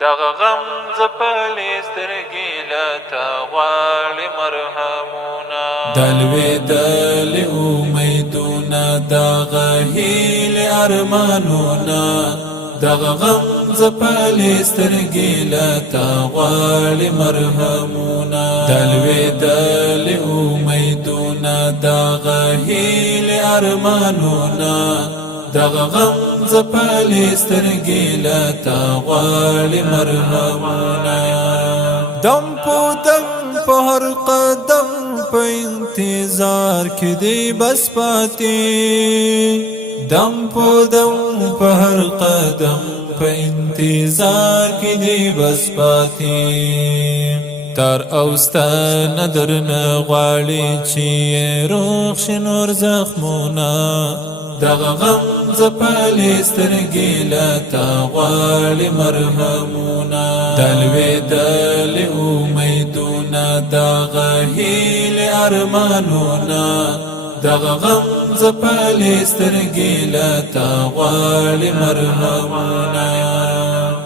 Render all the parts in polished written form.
دغه غم زپلې سترګې له تا غواړي مرهمونه دلوېدل امیدونه دغه هیلې ارمانونه دغه غم زپلې سترګې له تا غواړي مرهمونه دلوېدل امیدونه دغه هیلې ارمانونه دغه غم زپلې سترګې له تا غواړي مرهمونه دم په هر قدم په انتظار کې دی بس پاتې دم په هر قدم په انتظار کې دی بس پاتې تر اوستان درنه غواړي چې روغ شي نور زخمونه دغه غم زپلې سترګې له تا غواړي مرهمونه دلوېدل امیدونه دغه هیلې ارمانونه دغه غم زپلې سترګې له تا غواړي مرهمونه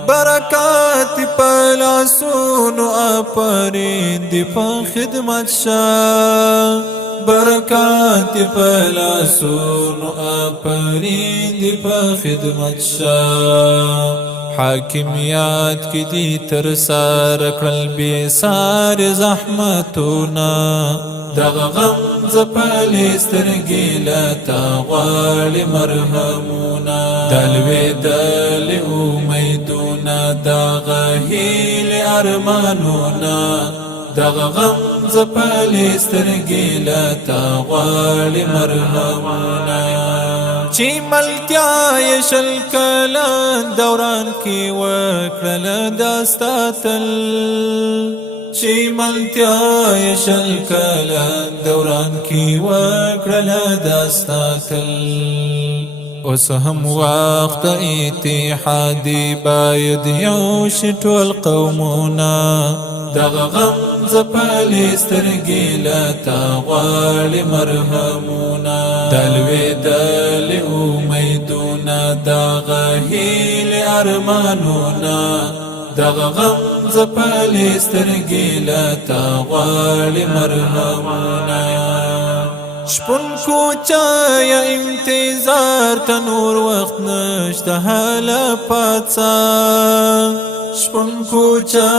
برکات په لاسونو آفرین دی په خدمت شه برکات په لاسونو آفرین دی په خدمت شه حاکمیات کی دی تر سار کړل بے سار زحمتونه دغه غم زپلې سترګې له تا غواړي مرهمونه دلوېدل امیدونه دغه هیلې ارمانونه دغه غم زپلې سترګې له تا غواړي مرهمونه چې ملتیا یې شل کلن دوران کې وکړل داستاتل چې ملتیا یې شل کلن دوران کې وکړل داستاتل اوس هم وخت اتحادي باید یو شي ټول قومونه دغه غم زپلې سترګې له تا غواړي مرهمونه دلوېدل امیدونه دغه هیلې ارمانونه دغه غم زپلې سترګې له تا غواړي مرهمونه شپون کوچا یا انتظار تنور وخت نشته حاله پاڅه شپون کوچا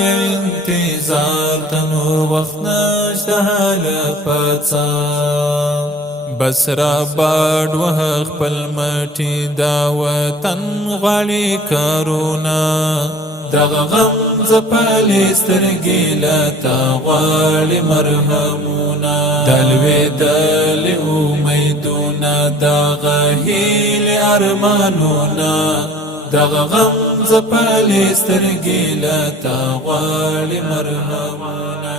یا انتظار تنور وخت نشته حاله پاڅه بس را باډ وه خپل مټي دا وطن غواړي کارونه دغه غم زپلې سترګې له تا غواړي مرهمونه دلوېدل امیدونه دغه هیلې ارمانونه دغه غم زپلې سترګې له تا غواړي مرهمونه